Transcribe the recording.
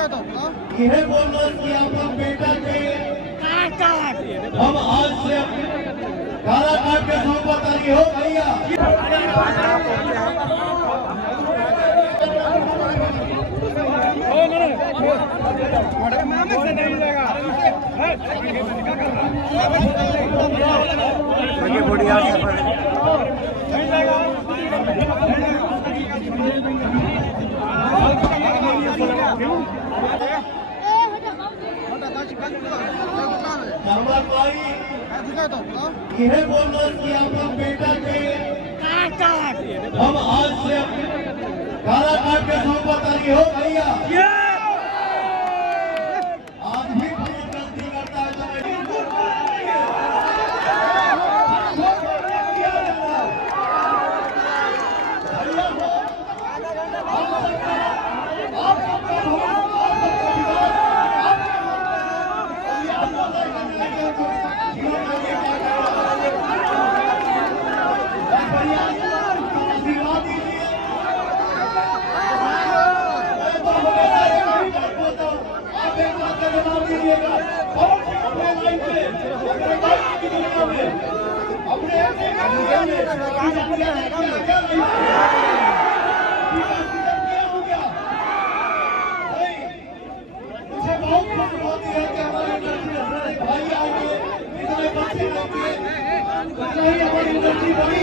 यह बोलना कि आपका बेटा के हम आज से काला काट के सौंपतारी हो भैया। यह बोलना कि आपका बेटा के हम आज से काला काट के सौंपतारी हो भैया। आज भी कोई गलती करता है मुझे बहुत खुशी होती है कि हमारे भाई आगे इतने बच्चे होते हैं, हमारी बच्ची बड़ी